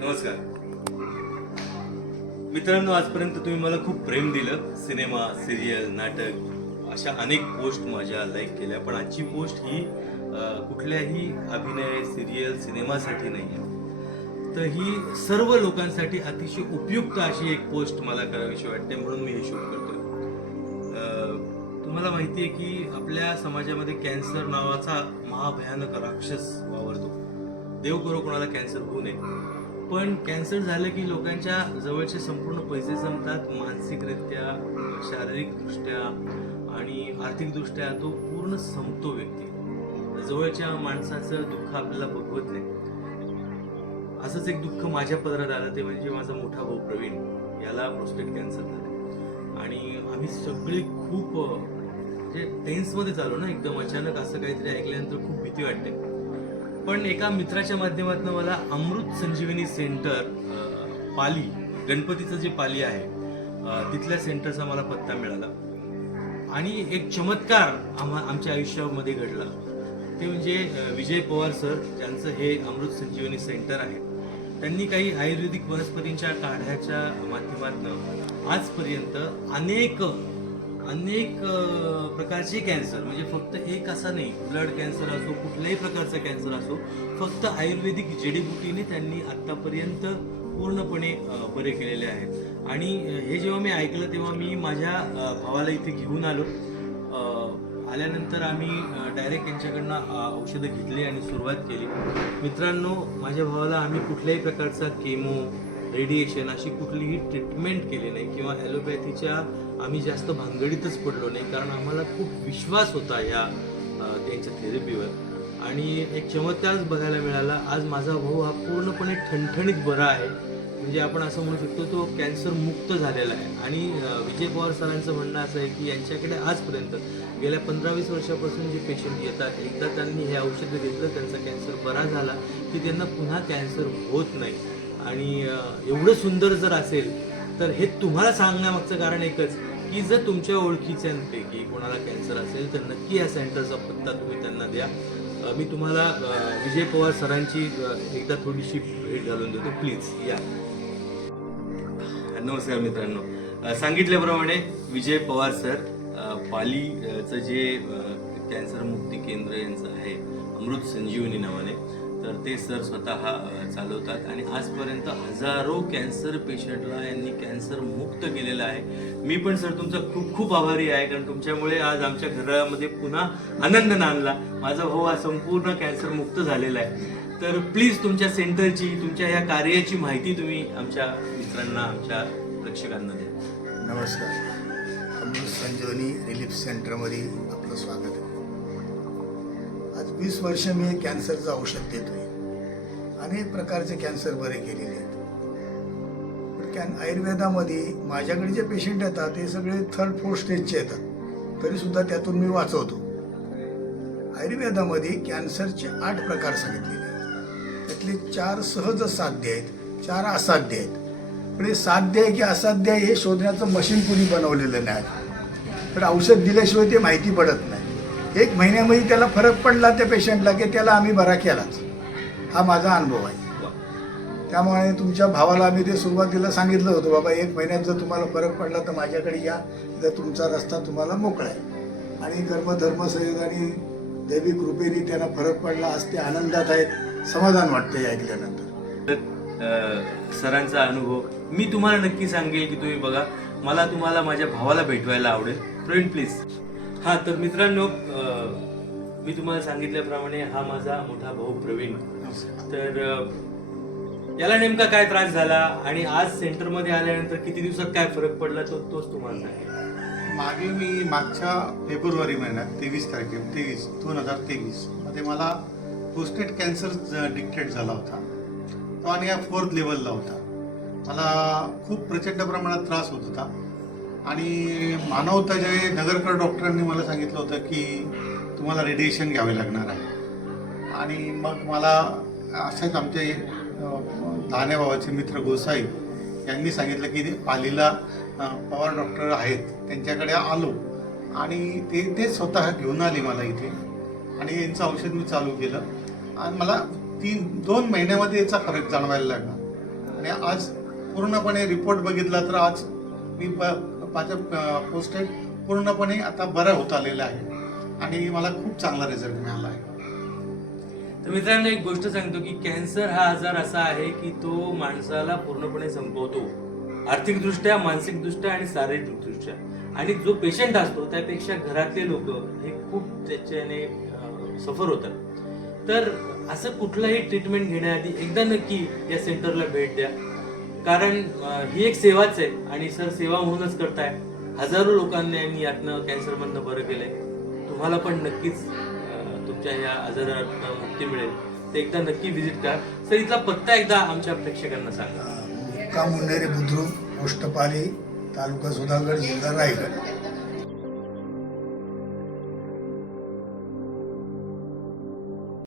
नमस्कार मित्रांनो, आजपर्यंत तुम्ही मला खूप प्रेम दिलं. सिनेमा, सिरियल, नाटक अशा अनेक पोस्ट माझ्या लाईक केल्या, पण आजची पोस्ट ही कुठल्याही अभिनय, सिरियल, सिनेमासाठी नाही आहे. तर ही सर्व लोकांसाठी अतिशय उपयुक्त अशी एक पोस्ट मला करावीशी वाटते, म्हणून मी हे शूट करतोय. तुम्हाला माहिती आहे की आपल्या समाजामध्ये कॅन्सर नावाचा महाभयानक राक्षस वावरतो. देव करो कोणाला कॅन्सर होऊ नये, पण कॅन्सर झालं की लोकांच्या जवळचे संपूर्ण पैसे संपतात. मानसिकरित्या, शारीरिकदृष्ट्या आणि आर्थिकदृष्ट्या तो पूर्ण संपतो व्यक्ती. जवळच्या माणसाचं दुःख आपल्याला बघवत नाही. असंच एक दुःख माझ्या पदरात आलं, ते म्हणजे माझा मोठा भाऊ प्रवीण, याला प्रोस्टेट कॅन्सर झाला. आणि आम्ही सगळे खूप म्हणजे टेन्समध्ये चालू ना, एकदम अचानक असं काहीतरी ऐकल्यानंतर खूप भीती वाटते. पण एका मित्राच्या माध्यमातून मला अमृत संजीवनी सेंटर पाली, गणपतीचं जे पाली आहे तिथल्या सेंटरचा मला पत्ता मिळाला. आणि एक चमत्कार आमच्या आयुष्यामध्ये घडला. ते म्हणजे विजय पवार सर, ज्यांचं हे अमृत संजीवनी सेंटर आहे. त्यांनी काही आयुर्वेदिक वनस्पतींच्या काढ्याच्या माध्यमातून आजपर्यंत अनेक प्रकारचे कॅन्सर, म्हणजे फक्त एक असा नाही, ब्लड कॅन्सर असो, कुठल्याही प्रकारचा कॅन्सर असो, फक्त आयुर्वेदिक जडीबुटीने त्यांनी आत्तापर्यंत पूर्णपणे बरे केलेले आहेत. आणि हे जेव्हा मी ऐकलं तेव्हा मी माझ्या भावाला इथे घेऊन आलो. आल्यानंतर आम्ही डायरेक्ट यांच्याकडनं औषधं घेतली आणि सुरुवात केली. मित्रांनो, माझ्या भावाला आम्ही कुठल्याही प्रकारचा केमो, रेडिएशन अशी कुठलीही ट्रीटमेंट केली नाही, किंवा ॲलोपॅथीच्या आम्ही जास्त भानगडीतच पडलो नाही, कारण आम्हाला खूप विश्वास होता या त्यांच्या थेरपीवर. आणि एक चमत्कारच बघायला मिळाला. आज माझा भाऊ हा पूर्णपणे ठणठणीत बरा आहे. म्हणजे आपण असं म्हणू शकतो तो कॅन्सर मुक्त झालेला आहे. आणि विजय पवार सरांचं म्हणणं असं आहे की यांच्याकडे आजपर्यंत गेल्या 15-20 वर्षापासून जे पेशंट येतात, एकदा त्यांनी हे औषधं घेतलं, त्यांचा कॅन्सर बरा झाला की त्यांना पुन्हा कॅन्सर होत नाही. आणि एवढं सुंदर जर असेल तर हे तुम्हाला सांगण्यामागचं कारण एकच, की जर तुमच्या ओळखीच्यांपैकी कोणाला कॅन्सर असेल तर नक्की या सेंटरचा पत्ता तुम्ही त्यांना द्या. मी तुम्हाला विजय पवार सरांची एकदा थोडीशी भेट घालून देतो, प्लीज या. नमस्कार मित्रांनो, सांगितल्याप्रमाणे विजय पवार सर, पालीचं जे कॅन्सर मुक्ती केंद्र यांचं आहे अमृत संजीवनी नावाने, तर ते सर स्वतः चालवतात. आणि आजपर्यंत हजारो कॅन्सर पेशंटला यांनी कॅन्सर मुक्त केलेलं आहे. मी पण सर तुमचा खूप खूप आभारी आहे, कारण तुमच्यामुळे आज आमच्या घरामध्ये पुन्हा आनंद नांदला. माझा भाऊ हा संपूर्ण कॅन्सर मुक्त झालेला आहे. तर प्लीज तुमच्या सेंटरची, तुमच्या या कार्याची माहिती तुम्ही आमच्या मित्रांना, आमच्या प्रेक्षकांना द्या. नमस्कार, अमृत संजीवनी रिलीफ सेंटरमध्ये आपलं स्वागत आहे. आज 20 वर्ष मी कॅन्सरचं औषध देतोय. अनेक प्रकारचे कॅन्सर बरे केलेले आहेत. पण आयुर्वेदामध्ये माझ्याकडे जे पेशंट येतात ते सगळे 3rd-4th स्टेजचे येतात, तरीसुद्धा त्यातून मी वाचवतो. आयुर्वेदामध्ये कॅन्सरचे 8 प्रकार सांगितलेले आहेत. त्यातले 4 सहज साध्य आहेत, 4 असाध्य आहेत. पण हे साध्य आहे की असाध्य आहे हे शोधण्याचं मशीन कुणी बनवलेलं नाही. पण औषध दिल्याशिवाय ते माहिती पडत नाही. 1 महिन्यामध्ये त्याला फरक पडला त्या पेशंटला की त्याला आम्ही बरा केलाच. हा माझा अनुभव आहे. त्यामुळे तुमच्या भावाला आम्ही ते सुरुवातीला सांगितलं होतं, बाबा 1 महिन्यात जर तुम्हाला फरक पडला तर माझ्याकडे या, तर तुमचा रस्ता तुम्हाला मोकळा आहे. आणि धर्म सहयोगाने दैवी कृपेने त्यांना फरक पडला. आज ते आनंदात आहेत, समाधान वाटतं ऐकल्यानंतर. सरांचा अनुभव मी तुम्हाला नक्की सांगेल की तुम्ही बघा. मला तुम्हाला माझ्या भावाला भेटवायला आवडेल. प्रवीण प्लीज. हा, तर मित्रांनो, मी तुम्हाला सांगितल्याप्रमाणे हा माझा मोठा भाऊ प्रवीण. तर याला नेमका काय त्रास झाला आणि आज सेंटरमध्ये आल्यानंतर किती दिवसात काय फरक पडला तोच तुम्हाला सांगेल. मी मागच्या फेब्रुवारी महिन्यात 2023 मध्ये मला प्रोस्टेट कॅन्सर डिटेक्ट झाला होता. तो आणि या 4th लेवलला होता. मला खूप प्रचंड प्रमाणात त्रास होत होता. आणि मानवताच्या नगरकर डॉक्टरांनी मला सांगितलं होतं की तुम्हाला रेडिएशन घ्यावे लागणार आहे. आणि मग मला अशाच आमचे लहान्या भावाचे मित्र गोसाई यांनी सांगितलं की पालीला पवार डॉक्टर आहेत, त्यांच्याकडे आलो. आणि ते स्वतः घेऊन आले मला इथे. आणि यांचं औषध मी चालू केलं आणि मला 2 महिन्यामध्ये याचा फरक जाणवायला लागला. आणि आज पूर्णपणे रिपोर्ट बघितला तर आज मी माझ्या पोस्टेड पूर्णपणे आता बऱ्या होत आलेल्या आहे आणि मला खूप चांगला रिझल्ट मिळाला आहे. तर मित्रांनो, एक गोष्ट सांगतो की कॅन्सर हा आजार असा आहे की तो माणसाला पूर्णपणे संपवतो, आर्थिकदृष्ट्या, मानसिकदृष्ट्या आणि शारीरिकदृष्ट्या. आणि जो पेशंट असतो त्यापेक्षा घरातले लोक हे खूप त्याच्याने सफर होतात. तर असं कुठलाही ट्रीटमेंट घेण्याआधी एकदा नक्की या सेंटरला भेट द्या, कारण ही एक सेवाच आहे आणि सर सेवा म्हणूनच करताय. हजारो लोकांनी यांनी यातनं कॅन्सरमधनं बरं केलंय. तुम्हाला पण नक्कीच तुमच्या या आजारातनं मुक्ती मिळेल. तर एकदा नक्की व्हिजिट करा. सर, इथला पत्ता एकदा आमच्या प्रेक्षकांना सांगा. मुक्काम उन्हेरे बुद्रुक, पोस्ट पाली, तालुका सुधागड, जिल्हा रायगड.